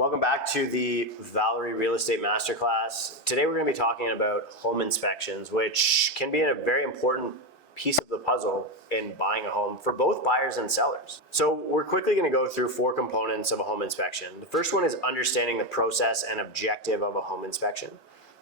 Welcome back to the Valery Real Estate Masterclass. Today we're going to be talking about home inspections, which can be a very important piece of the puzzle in buying a home for both buyers and sellers. So we're quickly going to go through four components of a home inspection. The first one is understanding the process and objective of a home inspection.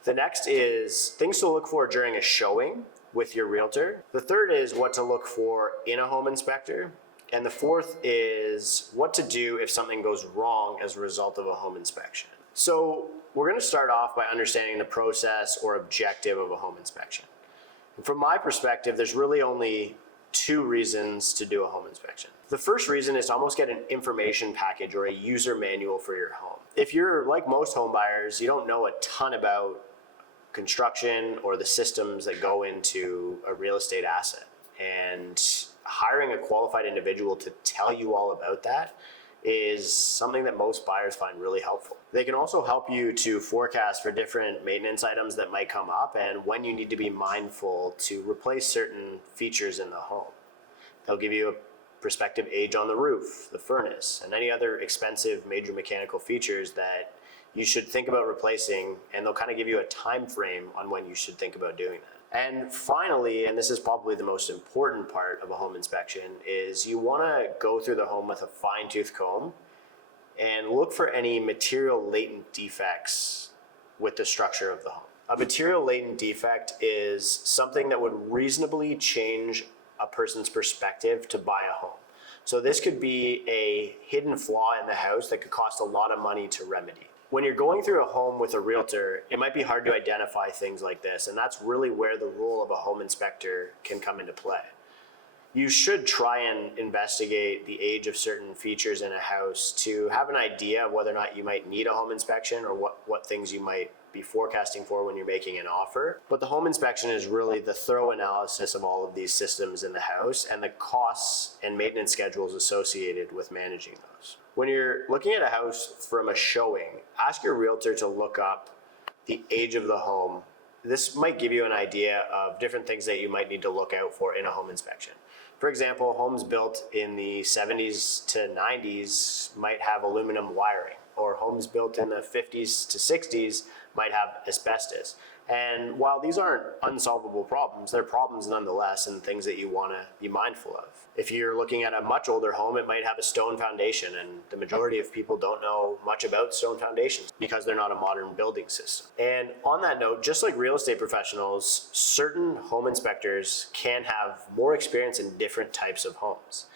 The next is things to look for during a showing with your realtor. The third is what to look for in a home inspector. And the fourth is what to do if something goes wrong as a result of a home inspection. So we're going to start off by understanding the process or objective of a home inspection. And from my perspective, there's really only two reasons to do a home inspection. The first reason is to almost get an information package or a user manual for your home. If you're like most home buyers, you don't know a ton about construction or the systems that go into a real estate asset. And hiring a qualified individual to tell you all about that is something that most buyers find really helpful. They can also help you to forecast for different maintenance items that might come up and when you need to be mindful to replace certain features in the home. They'll give you a prospective age on the roof, the furnace, and any other expensive major mechanical features that you should think about replacing, and they'll kind of give you a time frame on when you should think about doing that. And finally, and this is probably the most important part of a home inspection, is you want to go through the home with a fine-tooth comb and look for any material latent defects with the structure of the home. A material latent defect is something that would reasonably change a person's perspective to buy a home. So this could be a hidden flaw in the house that could cost a lot of money to remedy. When you're going through a home with a realtor, it might be hard to identify things like this, and that's really where the role of a home inspector can come into play. You should try and investigate the age of certain features in a house to have an idea of whether or not you might need a home inspection or what things you might be forecasting for when you're making an offer. But the home inspection is really the thorough analysis of all of these systems in the house and the costs and maintenance schedules associated with managing those. When you're looking at a house from a showing, ask your realtor to look up the age of the home. This might give you an idea of different things that you might need to look out for in a home inspection. For example, homes built in the 70s to 90s might have aluminum wiring, or homes built in the 50s to 60s might have asbestos. And while these aren't unsolvable problems, they're problems nonetheless and things that you want to be mindful of. If you're looking at a much older home, it might have a stone foundation, and the majority of people don't know much about stone foundations because they're not a modern building system. And on that note, just like real estate professionals, certain home inspectors can have more experience in different types of homes.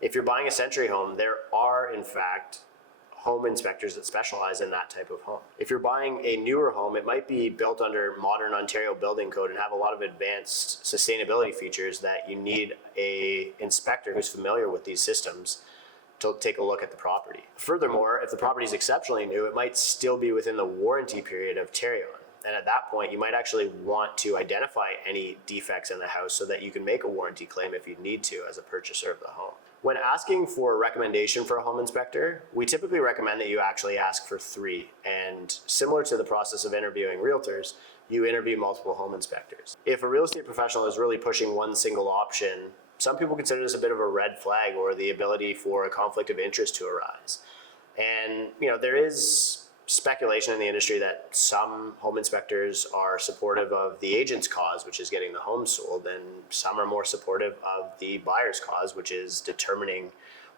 If you're buying a century home, there are in fact home inspectors that specialize in that type of home. If you're buying a newer home, it might be built under modern Ontario building code and have a lot of advanced sustainability features that you need a inspector who's familiar with these systems to take a look at the property. Furthermore, if the property is exceptionally new, it might still be within the warranty period of Tarion. And at that point, you might actually want to identify any defects in the house so that you can make a warranty claim if you need to as a purchaser of the home. When asking for a recommendation for a home inspector, we typically recommend that you actually ask for 3. And similar to the process of interviewing realtors, you interview multiple home inspectors. If a real estate professional is really pushing one single option, some people consider this a bit of a red flag or the ability for a conflict of interest to arise. And there is speculation in the industry that some home inspectors are supportive of the agent's cause, which is getting the home sold, and some are more supportive of the buyer's cause, which is determining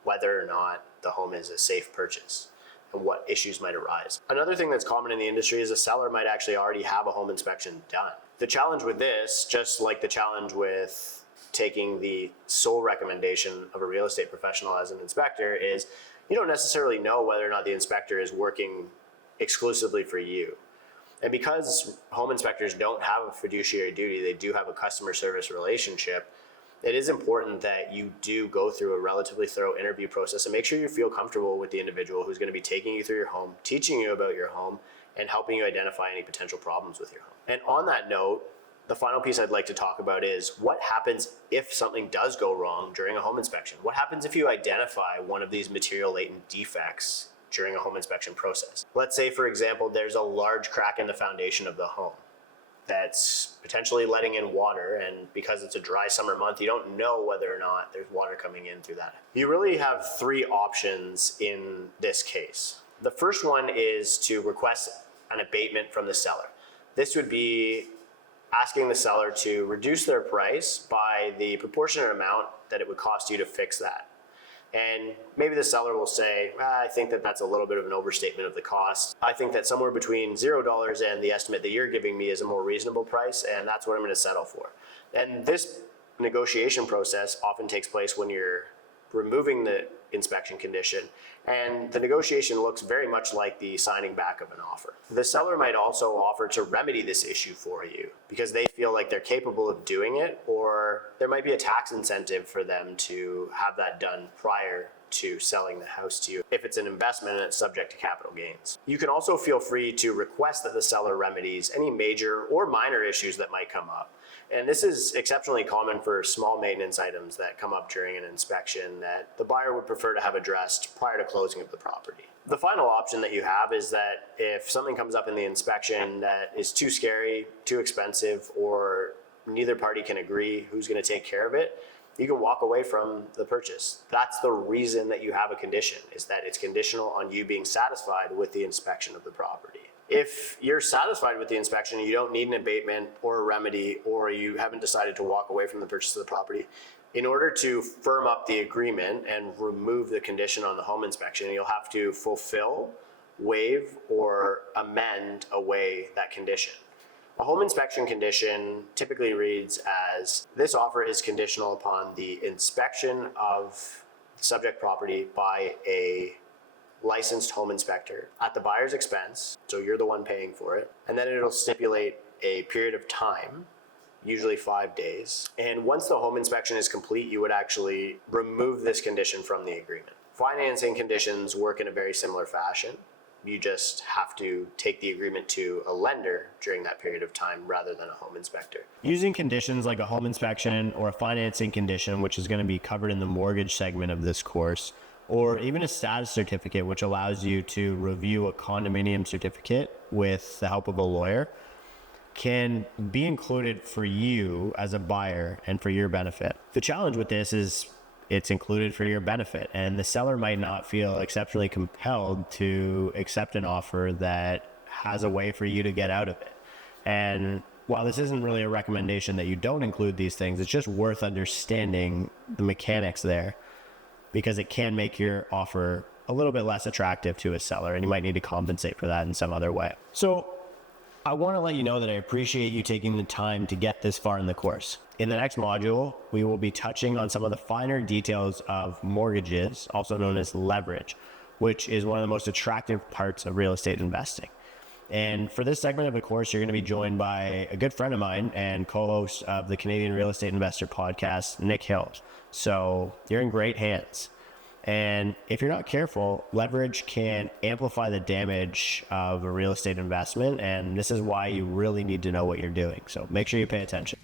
whether or not the home is a safe purchase and what issues might arise. Another thing that's common in the industry is a seller might actually already have a home inspection done. The challenge with this, just like the challenge with taking the sole recommendation of a real estate professional as an inspector, is you don't necessarily know whether or not the inspector is working exclusively for you. And because home inspectors don't have a fiduciary duty, they do have a customer service relationship, it is important that you do go through a relatively thorough interview process and make sure you feel comfortable with the individual who's going to be taking you through your home, teaching you about your home, and helping you identify any potential problems with your home. And on that note, the final piece I'd like to talk about is what happens if something does go wrong during a home inspection? What happens if you identify one of these material latent defects during a home inspection process? Let's say, for example, there's a large crack in the foundation of the home that's potentially letting in water, and because it's a dry summer month, you don't know whether or not there's water coming in through that. You really have 3 options in this case. The first one is to request an abatement from the seller. This would be asking the seller to reduce their price by the proportionate amount that it would cost you to fix that. And maybe the seller will say, I think that that's a little bit of an overstatement of the cost. I think that somewhere between $0 and the estimate that you're giving me is a more reasonable price, and that's what I'm going to settle for. And this negotiation process often takes place when you're removing the inspection condition, and the negotiation looks very much like the signing back of an offer. The seller might also offer to remedy this issue for you because they feel like they're capable of doing it, or there might be a tax incentive for them to have that done prior to selling the house to you if it's an investment and it's subject to capital gains. You can also feel free to request that the seller remedies any major or minor issues that might come up. And this is exceptionally common for small maintenance items that come up during an inspection that the buyer would prefer to have addressed prior to closing of the property. The final option that you have is that if something comes up in the inspection that is too scary, too expensive, or neither party can agree who's going to take care of it, you can walk away from the purchase. That's the reason that you have a condition, is that it's conditional on you being satisfied with the inspection of the property. If you're satisfied with the inspection, you don't need an abatement or a remedy, or you haven't decided to walk away from the purchase of the property, in order to firm up the agreement and remove the condition on the home inspection, you'll have to fulfill, waive, or amend away that condition. A home inspection condition typically reads as, this offer is conditional upon the inspection of subject property by a licensed home inspector at the buyer's expense, so you're the one paying for it, and then it'll stipulate a period of time, usually 5 days, and once the home inspection is complete, you would actually remove this condition from the agreement. Financing conditions work in a very similar fashion. You just have to take the agreement to a lender during that period of time rather than a home inspector. Using conditions like a home inspection or a financing condition, which is going to be covered in the mortgage segment of this course, or even a status certificate, which allows you to review a condominium certificate with the help of a lawyer, can be included for you as a buyer and for your benefit. The challenge with this is it's included for your benefit, and the seller might not feel exceptionally compelled to accept an offer that has a way for you to get out of it. And while this isn't really a recommendation that you don't include these things, it's just worth understanding the mechanics there, because it can make your offer a little bit less attractive to a seller, and you might need to compensate for that in some other way. So I want to let you know that I appreciate you taking the time to get this far in the course. In the next module, we will be touching on some of the finer details of mortgages, also known as leverage, which is one of the most attractive parts of real estate investing. And for this segment of the course, you're going to be joined by a good friend of mine and co-host of the Canadian Real Estate Investor podcast, Nick Hill. So you're in great hands. And if you're not careful, leverage can amplify the damage of a real estate investment. And this is why you really need to know what you're doing. So make sure you pay attention.